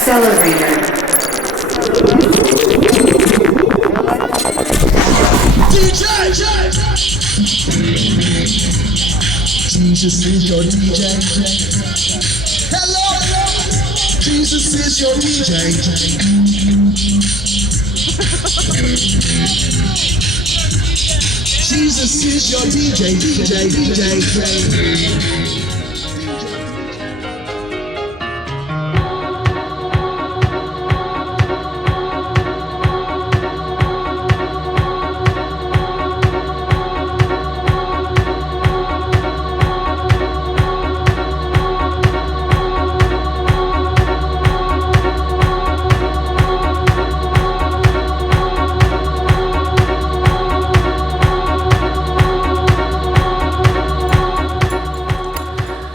Accelerator. DJ! Jesus is your DJ. Hello! Jesus is your DJ. Jesus is your DJ.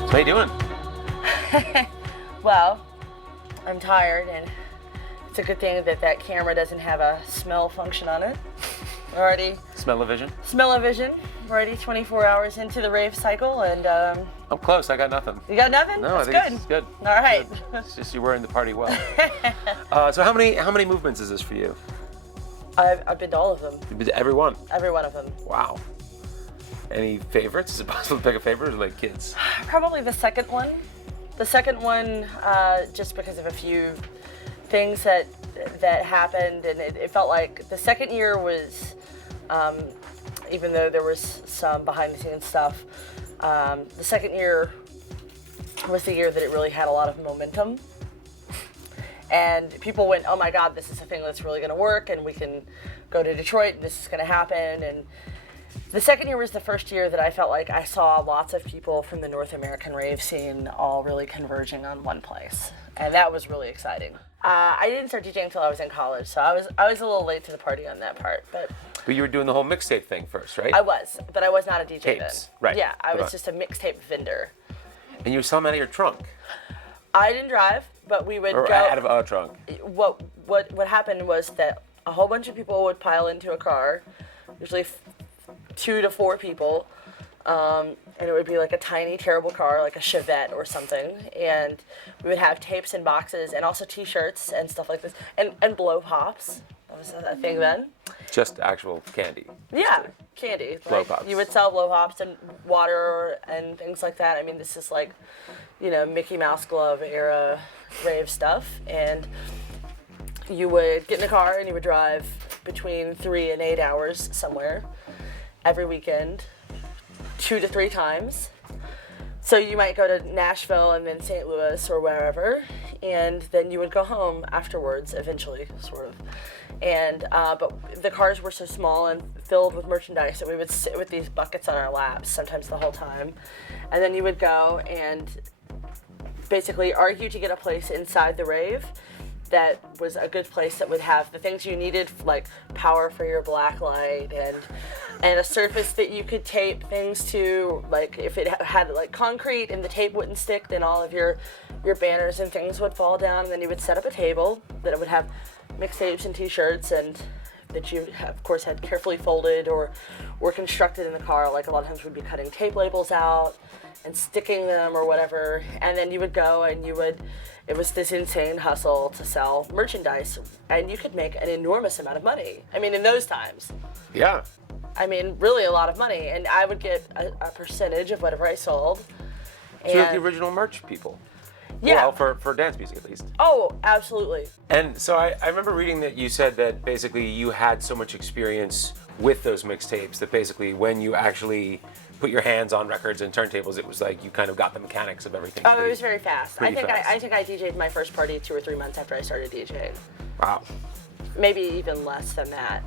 How you doing? Well, I'm tired, and it's a good thing that that camera doesn't have a smell function on it. Already Smell-o-vision? smell-o-vision. We're already 24 hours into the rave cycle, and I'm close. I got nothing. you got nothing? No, That's I think good. it's good. All right. It's just you're wearing the party well. So how many movements is this for you? I've been to all of them. You've been to every one. Every one of them. Wow. Any favorites? Is it possible to pick a favorite or like kids? Probably the second one. The second one, just because of a few things that happened, and it felt like the second year was, even though there was some behind-the-scenes stuff, the second year was the year that it really had a lot of momentum. And people went, oh my God, this is a thing that's really going to work, and we can go to Detroit, and this is going to happen. And the second year was the first year that I felt like I saw lots of people from the North American rave scene all really converging on one place, and that was really exciting. I didn't start DJing until I was in college, so I was a little late to the party on that part. But you were doing the whole mixtape thing first, right? I was, but I was not a DJ Tapes, then. right. Yeah, I was just a mixtape vendor. And you were selling out of your trunk? I didn't drive, but we would Or go. out of a trunk? What happened was that a whole bunch of people would pile into a car, usually 2 to 4 people, and it would be like a tiny, terrible car, like a Chevette or something, and we would have tapes and boxes, and also T-shirts and stuff like this, and blow pops. That was a thing then. Just actual candy? Yeah, candy. Blow Like, pops. you would sell blow pops and water and things like that. I mean, this is like, Mickey Mouse Glove era rave stuff, and you would get in a car and you would drive between 3 and 8 hours somewhere every weekend, 2 to 3 times. So you might go to Nashville and then St. Louis or wherever, and then you would go home afterwards, eventually, sort of. And but the cars were so small and filled with merchandise that we would sit with these buckets on our laps, sometimes the whole time. And then you would go and basically argue to get a place inside the rave that was a good place that would have the things you needed, like power for your black light and a surface that you could tape things to, like if it had like concrete and the tape wouldn't stick, then all of your banners and things would fall down, and then you would set up a table that it would have mixtapes and T-shirts, and that you of course had carefully folded or were constructed in the car. Like a lot of times we'd be cutting tape labels out and sticking them or whatever, and then you would go and it was this insane hustle to sell merchandise, and you could make an enormous amount of money. I mean, in those times. Yeah. I mean, really a lot of money, and I would get a percentage of whatever I sold. So you're the original merch people? Yeah. Well, for dance music at least. Oh, absolutely. And so I remember reading that you said that basically you had so much experience with those mixtapes that basically when you actually put your hands on records and turntables, it was like you kind of got the mechanics of everything. Oh, it was very fast. I think fast. I think I DJ'd my first party 2 or 3 months after I started DJing. Wow. Maybe even less than that.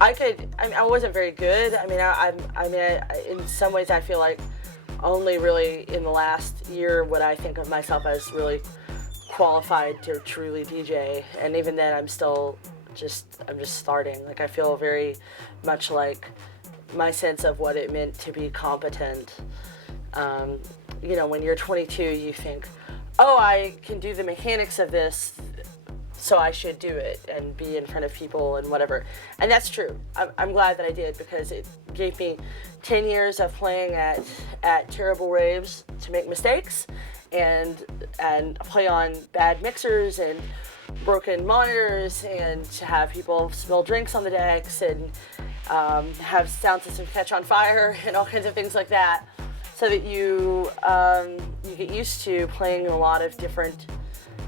I wasn't very good. I mean, in some ways I feel like only really in the last year would I think of myself as really qualified to truly DJ, and even then I'm just starting. Like I feel very much like my sense of what it meant to be competent. When you're 22, you think, oh, I can do the mechanics of this, so I should do it and be in front of people and whatever. And that's true. I'm glad that I did, because it gave me 10 years of playing at terrible raves to make mistakes, and play on bad mixers and broken monitors, and to have people spill drinks on the decks, and have sound systems catch on fire and all kinds of things like that, so that you get used to playing in a lot of different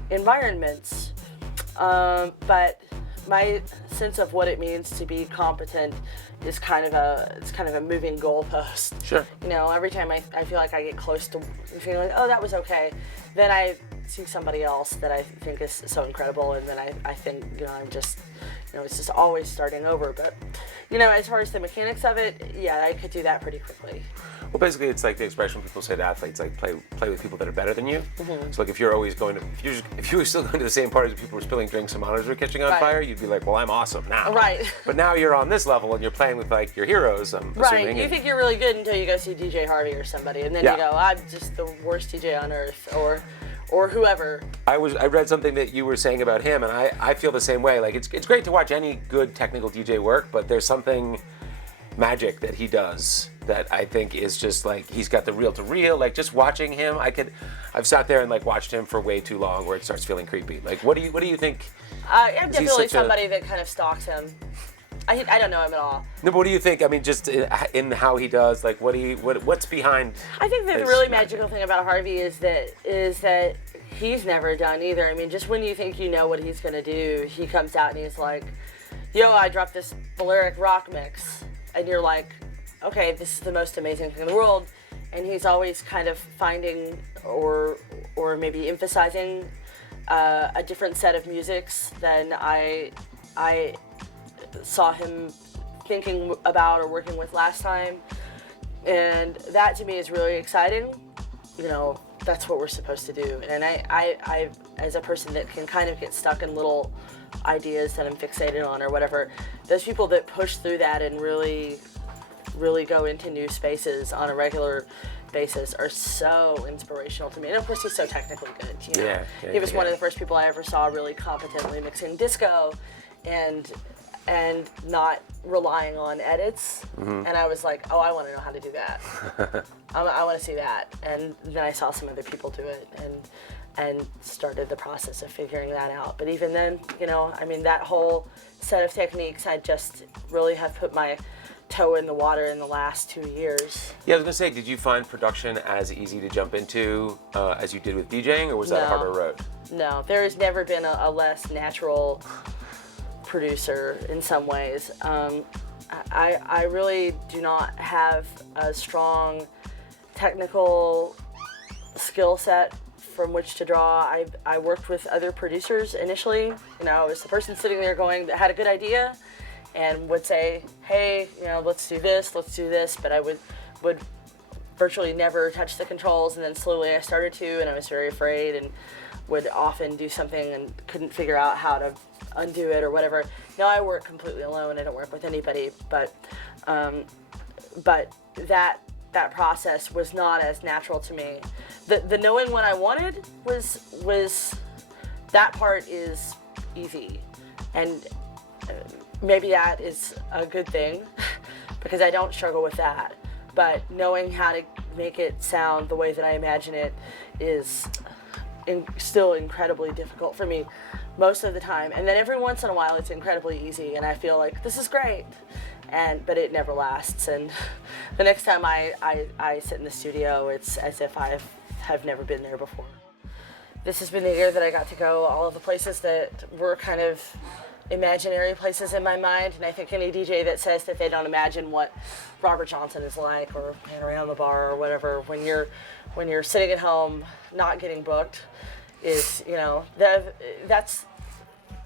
environments. But my sense of what it means to be competent is kind of a moving goalpost. Sure. You know, every time I feel like I get close to feeling like, oh, that was okay, then I see somebody else that I think is so incredible, and then I think, you know, I'm just, you know, it's just always starting over. But, you know, as far as the mechanics of it, yeah, I could do that pretty quickly. Well, basically, it's like the expression people say to athletes, like play with people that are better than you. So, like, if you're always going to, if you were still going to the same parties where people were spilling drinks and monitors were catching on fire, you'd be like, well, I'm awesome now. Right. But now you're on this level and you're playing with like your heroes. I'm assuming. Right. You think you're really good until you go see DJ Harvey or somebody, and then you go, I'm just the worst DJ on earth, or whoever. I read something that you were saying about him, and I feel the same way. Like, it's great to watch any good technical DJ work, but there's something magic that he does that I think is just like, he's got the reel to reel. Like, just watching him, I've sat there and like watched him for way too long where it starts feeling creepy. Like, what do you think? I'm definitely somebody that kind of stalks him. I don't know him at all. No, but what do you think? I mean, just in how he does, like, what's behind? I think the really magical thing about Harvey is that he's never done either. I mean, just when you think you know what he's gonna do, he comes out and he's like, yo, I dropped this Balearic rock mix. And you're like, okay, this is the most amazing thing in the world. And he's always kind of finding or maybe emphasizing a different set of musics than I saw him thinking about or working with last time. And that to me is really exciting. You know, that's what we're supposed to do. And I as a person that can kind of get stuck in little ideas that I'm fixated on or whatever, those people that push through that and really go into new spaces on a regular basis are so inspirational to me. And of course, he's so technically good. You know? He was one of the first people I ever saw really competently mixing disco and not relying on edits. And I was like, oh, I want to know how to do that. I want to see that. And then I saw some other people do it and started the process of figuring that out. But even then, you know, I mean, that whole set of techniques, I just really have put my toe in the water in the last 2 years. Yeah, I was gonna say, did you find production as easy to jump into as you did with DJing, or was that a harder road? No, there has never been a less natural producer in some ways. I really do not have a strong technical skill set from which to draw. I worked with other producers initially. You know, I was the person sitting there that had a good idea and would say, hey, you know, let's do this, but I would virtually never touch the controls, and then slowly I started to, and I was very afraid and would often do something and couldn't figure out how to undo it or whatever. Now I work completely alone. I don't work with anybody, but that process was not as natural to me. The knowing what I wanted was that part is easy, and maybe that is a good thing because I don't struggle with that. But knowing how to make it sound the way that I imagine it is still incredibly difficult for me most of the time. And then every once in a while it's incredibly easy and I feel like this is great. But it never lasts. And the next time I sit in the studio, it's as if have never been there before. This has been the year that I got to go all of the places that were kind of imaginary places in my mind, and I think any DJ that says that they don't imagine what Robert Johnson is like or Panorama Bar or whatever when you're sitting at home not getting booked is, you know, that's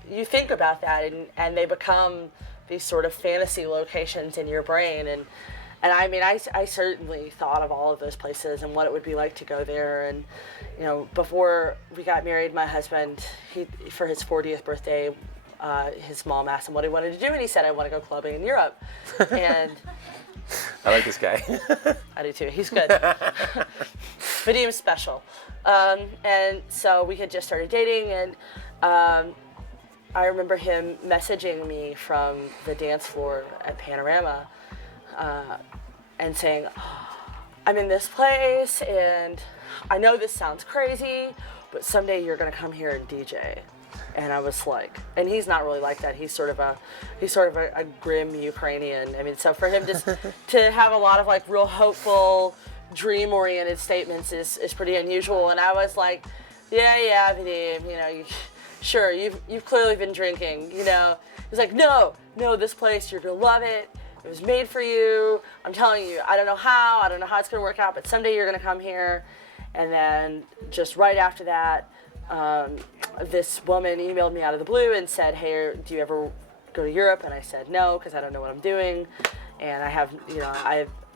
you think about that and they become these sort of fantasy locations in your brain, and I mean I certainly thought of all of those places and what it would be like to go there. And you know, before we got married, my husband, for his 40th birthday, his mom asked him what he wanted to do, and he said, I want to go clubbing in Europe. And I like this guy. I do too. He's good. But he was special. And so we had just started dating, and I remember him messaging me from the dance floor at Panorama and saying, I'm in this place, and I know this sounds crazy, but someday you're gonna come here and DJ. And I was like, and he's not really like that. He's sort of a grim Ukrainian. I mean, so for him just to have a lot of like real hopeful, dream-oriented statements is pretty unusual. And I was like, yeah, Vadim, you know, sure, you've clearly been drinking, you know. He's like, no, this place, you're gonna love it. It was made for you. I'm telling you, I don't know how it's gonna work out, but someday you're gonna come here. And then just right after that, this woman emailed me out of the blue and said, hey, do you ever go to Europe? And I said no, because I don't know what I'm doing. And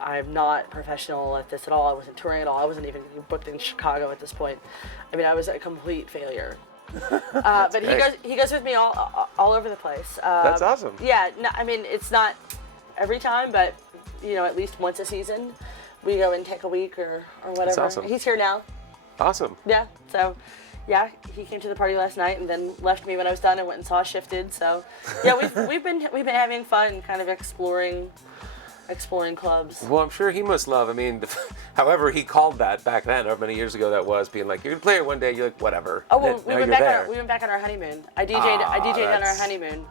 I'm not professional at this at all. I wasn't touring at all. I wasn't even booked in Chicago at this point. I mean, I was a complete failure. But great. he goes with me all over the place. That's awesome. Yeah, no, I mean, it's not every time, but, you know, at least once a season, we go and take a week or whatever. That's awesome. He's here now. Awesome. Yeah, so... Yeah, he came to the party last night and then left me when I was done and went and saw Shifted. So, yeah, we've been having fun, kind of exploring clubs. Well, I'm sure he must love. I mean, however he called that back then, however many years ago that was, being like, you're gonna play here one day. You're like, whatever. Oh well, we now went you're back. there. We went back on our honeymoon. I DJ'd on our honeymoon.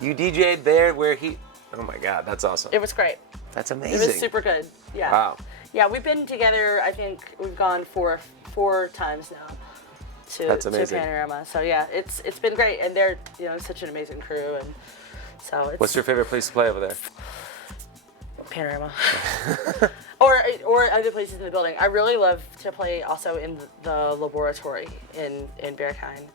You DJ'd there where he. Oh my God, that's awesome. It was great. That's amazing. It was super good. Yeah. Wow. Yeah, we've been together. I think we've gone four times now. That's to amazing. Panorama. So yeah, it's been great, and they're such an amazing crew, and so it's. What's your favorite place to play over there? Panorama. or other places in the building. I really love to play also in the laboratory in Berghain.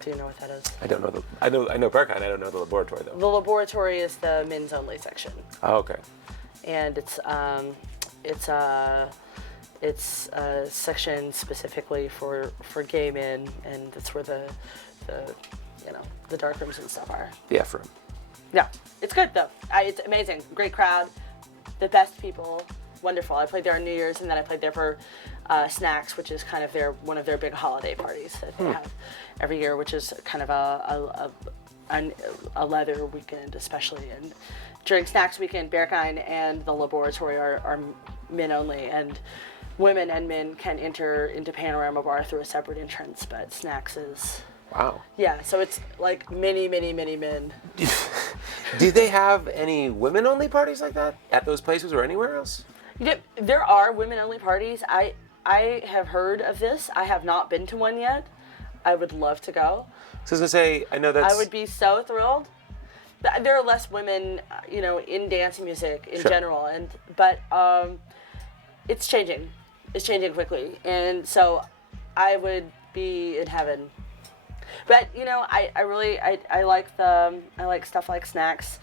Do you know what that is? I don't know I know Berghain. I don't know the laboratory though. The laboratory is the men's only section. Oh, okay. And it's a section specifically for gay men, and that's where the dark rooms and stuff are. The F room. Yeah, it's good though. It's amazing. Great crowd, the best people, wonderful. I played there on New Year's, and then I played there for Snacks, which is kind of one of their big holiday parties that they have every year, which is kind of a leather weekend, especially. And during Snacks weekend, Berghain and the laboratory are men only, and women and men can enter into Panorama Bar through a separate entrance, but Snacks is... Wow. Yeah, so it's like many, many, many men. Do they have any women-only parties like that at those places or anywhere else? There are women-only parties. I have heard of this. I have not been to one yet. I would love to go. So I was gonna say, I know that's... I would be so thrilled. There are less women, in dance music in general, but it's changing. It's changing quickly, and so I would be in heaven. But I like stuff like Snacks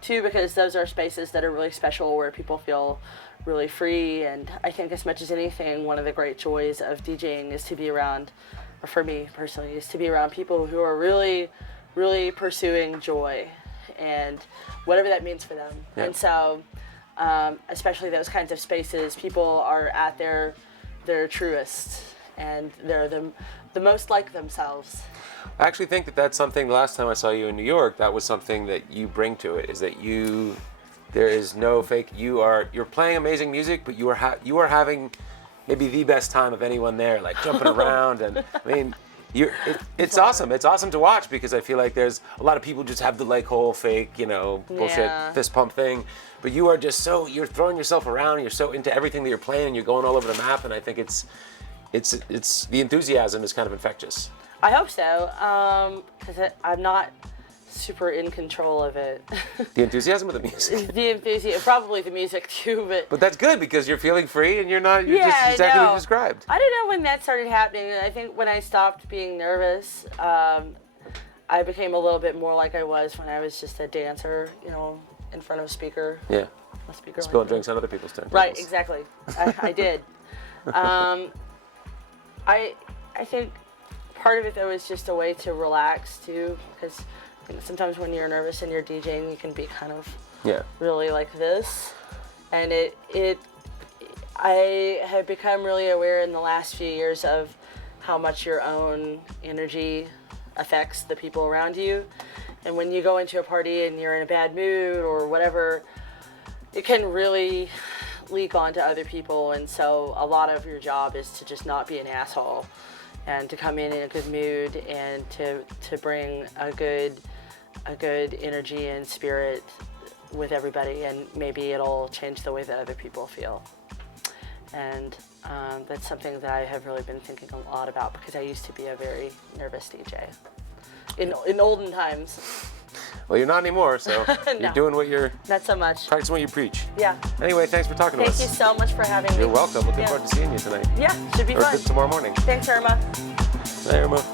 too, because those are spaces that are really special where people feel really free. And I think as much as anything, one of the great joys of DJing is to be around, or for me personally, is to be around people who are really, really pursuing joy and whatever that means for them. Yeah. And so, especially those kinds of spaces, people are at their truest, and they're the most like themselves. I actually think that's something, the last time I saw you in New York, that was something that you bring to it, is that there is no fake, you're playing amazing music, but you are having maybe the best time of anyone there, like jumping around, and I mean, it's awesome. It's awesome to watch, because I feel like there's a lot of people just have the whole fake, bullshit fist pump thing, but you are just you're throwing yourself around, you're so into everything that you're playing, and you're going all over the map, and I think it's the enthusiasm is kind of infectious. I hope so, because I'm not super in control of it. The enthusiasm of the music? The enthusiasm, probably the music too, but... But that's good, because you're feeling free, and you're just exactly what you described. I don't know when that started happening. I think when I stopped being nervous, I became a little bit more like I was when I was just a dancer, in front of a speaker. Yeah. A speaker. Spilling drinks on other people's turntables. Right, exactly. I did. I think part of it, though, is just a way to relax, too, because sometimes when you're nervous and you're DJing, you can be kind of really like this. And I have become really aware in the last few years of how much your own energy affects the people around you. And when you go into a party and you're in a bad mood or whatever, it can really leak onto other people, and so a lot of your job is to just not be an asshole, and to come in a good mood, and to bring a good energy and spirit with everybody, and maybe it'll change the way that other people feel. And that's something that I have really been thinking a lot about, because I used to be a very nervous DJ in olden times. Well, you're not anymore, so No. you're doing what you're... Not so much. Practicing what you preach. Yeah. Anyway, thanks for talking to us. Thank you so much for having me. You're welcome. Looking Yeah. forward to seeing you tonight. Yeah, should be Or fun. tomorrow morning. Thanks, Irma. Bye, Irma.